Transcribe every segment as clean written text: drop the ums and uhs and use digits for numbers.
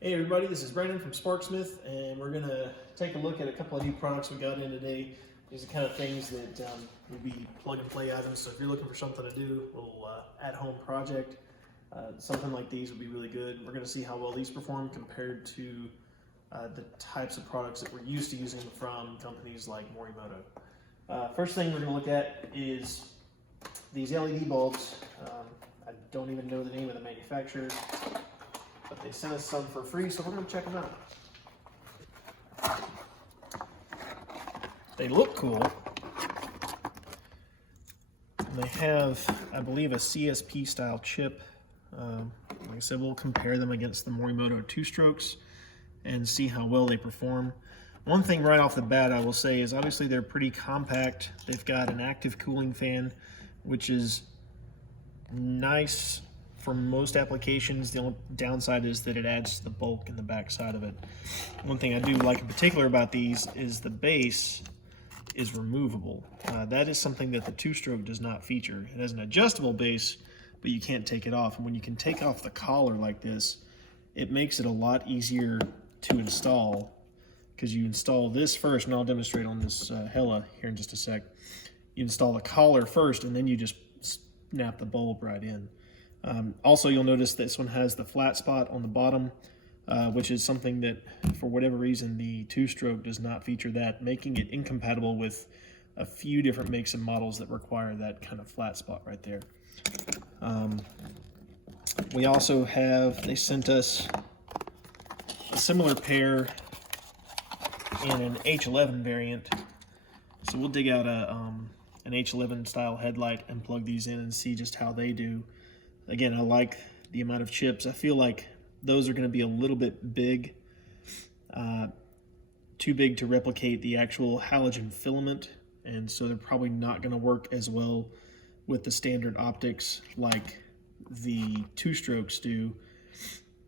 Hey everybody, this is Brandon from Sparksmith, and we're going to take a look at a couple of new products we got in today. These are the kind of things that will be plug and play items, so if you're looking for something to do, a little at-home project, something like these would be really good. We're going to see how well these perform compared to the types of products that we're used to using from companies like Morimoto. First thing we're going to look at is these LED bulbs. I don't even know the name of the manufacturer, but they sent us some for free, so we're going to check them out. They look cool. And they have, I believe, a CSP style chip. Like I said, we'll compare them against the Morimoto 2-strokes and see how well they perform. One thing right off the bat I will say is obviously they're pretty compact. They've got an active cooling fan, which is nice for most applications. The only downside is that it adds to the bulk in the back side of it. One thing I do like in particular about these is the base is removable. That is something that the 2-stroke does not feature. It has an adjustable base, but you can't take it off. And when you can take off the collar like this, it makes it a lot easier to install, because you install this first, and I'll demonstrate on this Hella here in just a sec. You install the collar first, and then you just snap the bulb right in. Also, you'll notice this one has the flat spot on the bottom, which is something that, for whatever reason, the 2-stroke does not feature that, making it incompatible with a few different makes and models that require that kind of flat spot right there. We also have, they sent us a similar pair in an H11 variant. So we'll dig out an H11 style headlight and plug these in and see just how they do. Again, I like the amount of chips. I feel like those are going to be a little bit big, too big to replicate the actual halogen filament, and so they're probably not going to work as well with the standard optics like the 2-strokes do,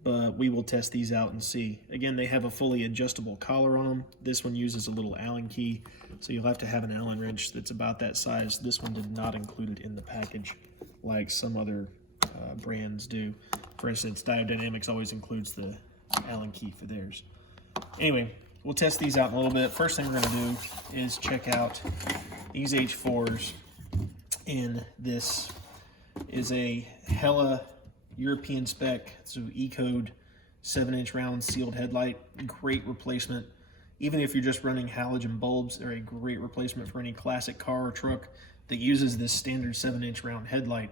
but we will test these out and see. Again, they have a fully adjustable collar on them. This one uses a little Allen key, so you'll have to have an Allen wrench that's about that size. This one did not include it in the package like some other brands do. For instance, Diodynamics always includes the Allen key for theirs. Anyway, we'll test these out in a little bit. First thing we're going to do is check out these H4s. In this is a Hella European spec, so E-code 7-inch round sealed headlight. Great replacement. Even if you're just running halogen bulbs, they're a great replacement for any classic car or truck that uses this standard 7-inch round headlight.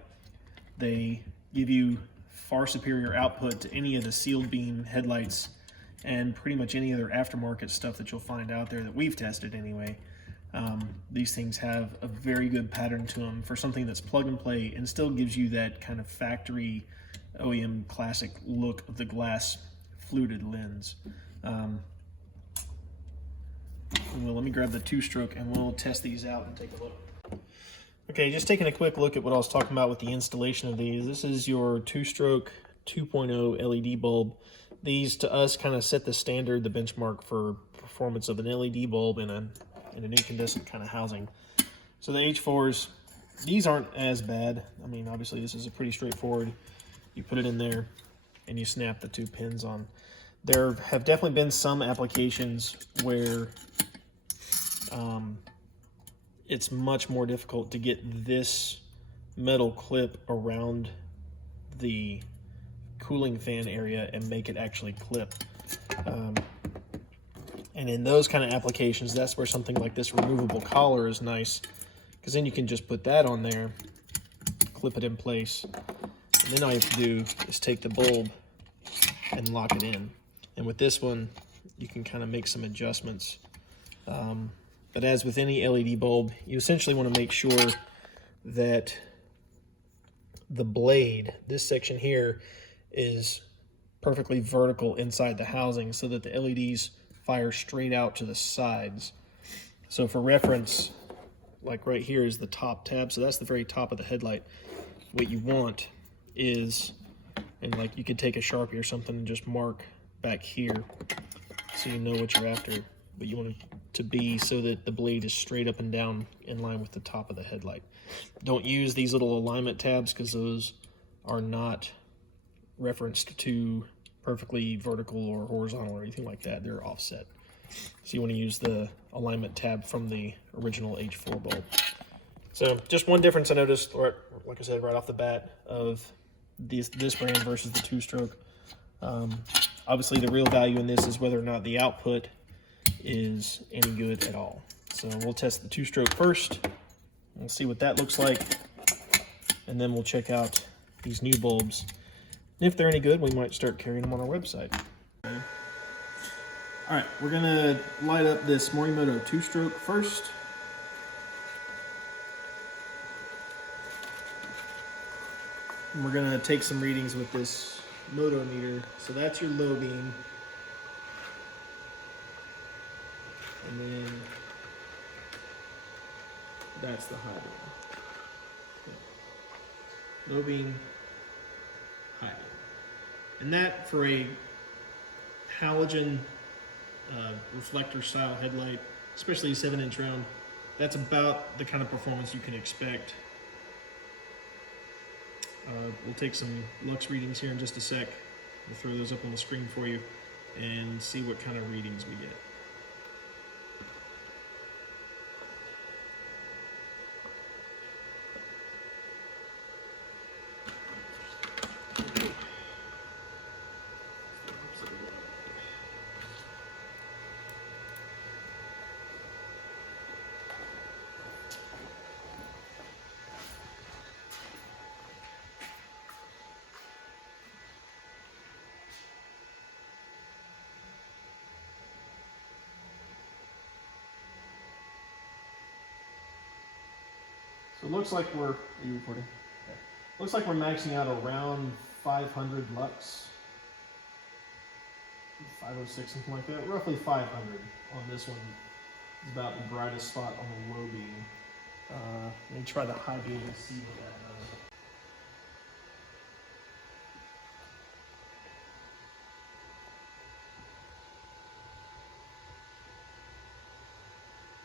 They give you far superior output to any of the sealed beam headlights and pretty much any other aftermarket stuff that you'll find out there that we've tested anyway. These things have a very good pattern to them for something that's plug and play and still gives you that kind of factory OEM classic look of the glass fluted lens. Well, let me grab the 2-stroke and we'll test these out and take a look. Okay, just taking a quick look at what I was talking about with the installation of these. This is your 2-stroke 2.0 LED bulb. These, to us, kind of set the standard, the benchmark for performance of an LED bulb in an incandescent kind of housing. So the H4s, these aren't as bad. I mean, obviously this is a pretty straightforward. You put it in there and you snap the 2 pins on. There have definitely been some applications where it's much more difficult to get this metal clip around the cooling fan area and make it actually clip. And in those kind of applications, that's where something like this removable collar is nice, because then you can just put that on there, clip it in place, and then all you have to do is take the bulb and lock it in. And with this one, you can kind of make some adjustments. But as with any LED bulb, you essentially want to make sure that the blade, this section here, is perfectly vertical inside the housing so that the LEDs fire straight out to the sides. So for reference, like right here is the top tab, so that's the very top of the headlight. What you want is, and like you could take a Sharpie or something and just mark back here so you know what you're after, but you want it to be so that the blade is straight up and down in line with the top of the headlight. Don't use these little alignment tabs because those are not referenced to perfectly vertical or horizontal or anything like that. They're offset. So you want to use the alignment tab from the original H4 bulb. So just one difference I noticed, or like I said, right off the bat, of this brand versus the two-stroke. Obviously, the real value in this is whether or not the output is any good at all. So we'll test the two-stroke first. We'll see what that looks like, and then we'll check out these new bulbs. And if they're any good, we might start carrying them on our website. Okay. All right, we're gonna light up this Morimoto two-stroke first. And we're gonna take some readings with this motometer. So that's your low beam. And then that's the high beam. Okay. Low beam, high beam. And that, for a halogen reflector style headlight, especially a 7-inch round, that's about the kind of performance you can expect. We'll take some lux readings here in just a sec. We'll throw those up on the screen for you and see what kind of readings we get. So it looks like we're, are you recording? Okay. Looks like we're maxing out around 500 lux. 506, something like that. Roughly 500 on this one. It's about the brightest spot on the low beam. Let me try the high beam and see what that does.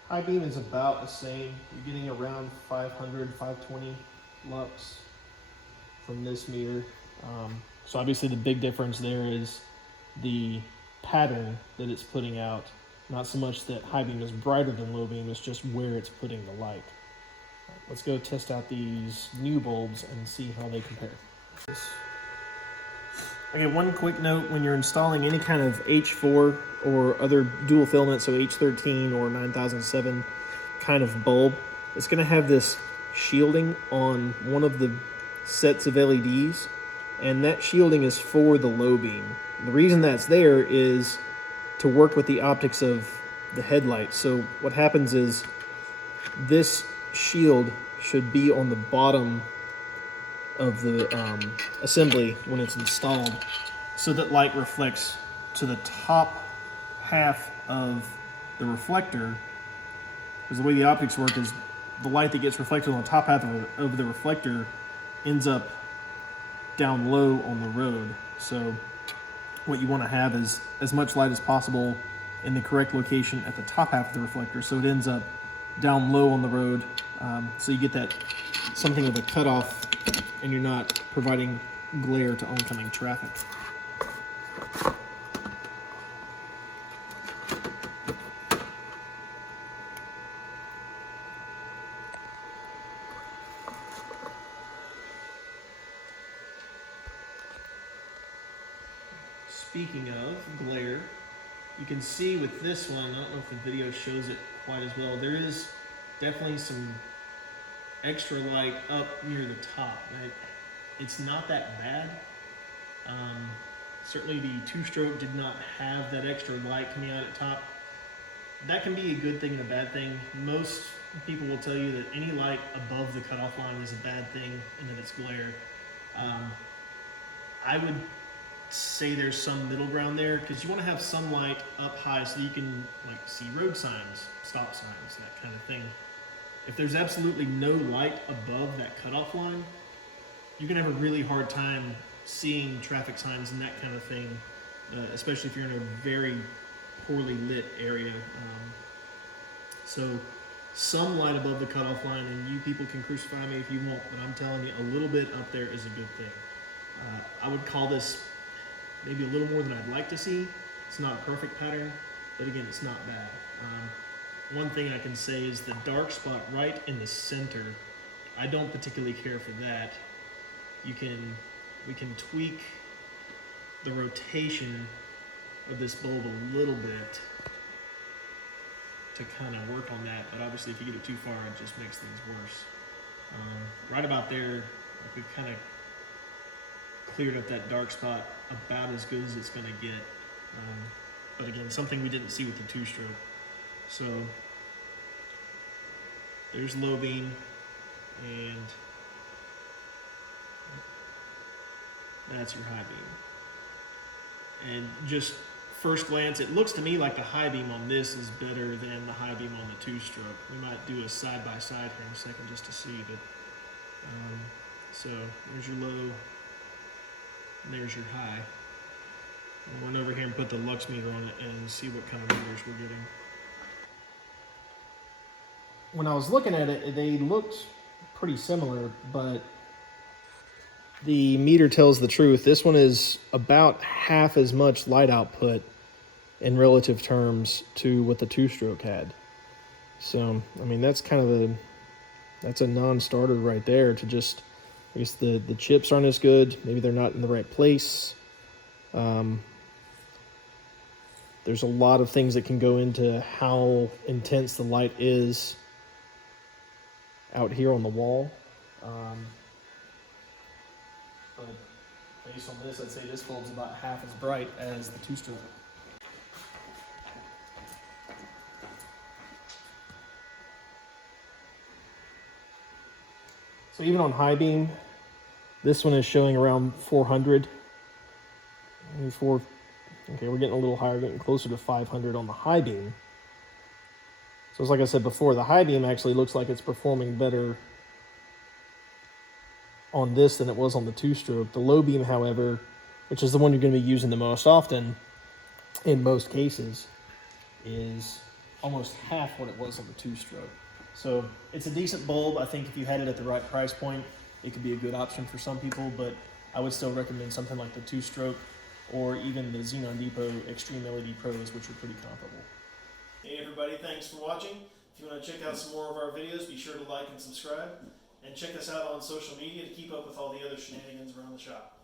High beam is about the same. You're getting around 500, 520 lux from this meter. So obviously the big difference there is the pattern that it's putting out. Not so much that high beam is brighter than low beam, it's just where it's putting the light. Let's go test out these new bulbs and see how they compare. Okay, one quick note, when you're installing any kind of H4 or other dual filament, so H13 or 9007 kind of bulb, it's going to have this shielding on one of the sets of LEDs, and that shielding is for the low beam. The reason that's there is to work with the optics of the headlight. So what happens is this shield should be on the bottom of the assembly when it's installed, so that light reflects to the top half of the reflector, because the way the optics work is the light that gets reflected on the top half of the reflector ends up down low on the road. So what you want to have is as much light as possible in the correct location at the top half of the reflector, so it ends up down low on the road, so you get that something of a cutoff and you're not providing glare to oncoming traffic. Speaking of glare, you can see with this one, I don't know if the video shows it quite as well, there is definitely some extra light up near the top. It's not that bad. Certainly the two-stroke did not have that extra light coming out at top. That can be a good thing and a bad thing. Most people will tell you that any light above the cutoff line is a bad thing and that it's glare. I would say there's some middle ground there, because you want to have some light up high so you can like see road signs, stop signs, that kind of thing. If there's absolutely no light above that cutoff line, you're going to have a really hard time seeing traffic signs and that kind of thing, especially if you're in a very poorly lit area. So some light above the cutoff line, and you people can crucify me if you want, but I'm telling you, a little bit up there is a good thing. I would call this maybe a little more than I'd like to see. It's not a perfect pattern, but again, it's not bad. One thing I can say is the dark spot right in the center, I don't particularly care for that. We can tweak the rotation of this bulb a little bit to kind of work on that, but obviously if you get it too far, it just makes things worse. Right about there, we've kind of cleared up that dark spot about as good as it's going to get. But again, something we didn't see with the two-stroke. So there's low beam, and that's your high beam. And just first glance, it looks to me like the high beam on this is better than the high beam on the two-stroke. We might do a side-by-side here in a second just to see, but so there's your low, and there's your high. We'll run over here and put the lux meter on it and see what kind of meters we're getting. When I was looking at it, they looked pretty similar, but the meter tells the truth. This one is about half as much light output in relative terms to what the two-stroke had. So, I mean, that's kind of that's a non-starter right there to just, I guess the chips aren't as good. Maybe they're not in the right place. There's a lot of things that can go into how intense the light is out here on the wall. But based on this, I'd say this bulb's about half as bright as the two-stroke. So even on high beam, this one is showing around 400. Okay, we're getting a little higher, getting closer to 500 on the high beam. So it's like I said before, the high beam actually looks like it's performing better on this than it was on the two-stroke. The low beam, however, which is the one you're going to be using the most often in most cases, is almost half what it was on the two-stroke. So it's a decent bulb. I think if you had it at the right price point, it could be a good option for some people, but I would still recommend something like the two-stroke or even the Xenon Depot Extreme LED Pros, which are pretty comparable. Hey everybody, thanks for watching. If you want to check out some more of our videos, be sure to like and subscribe. And check us out on social media to keep up with all the other shenanigans around the shop.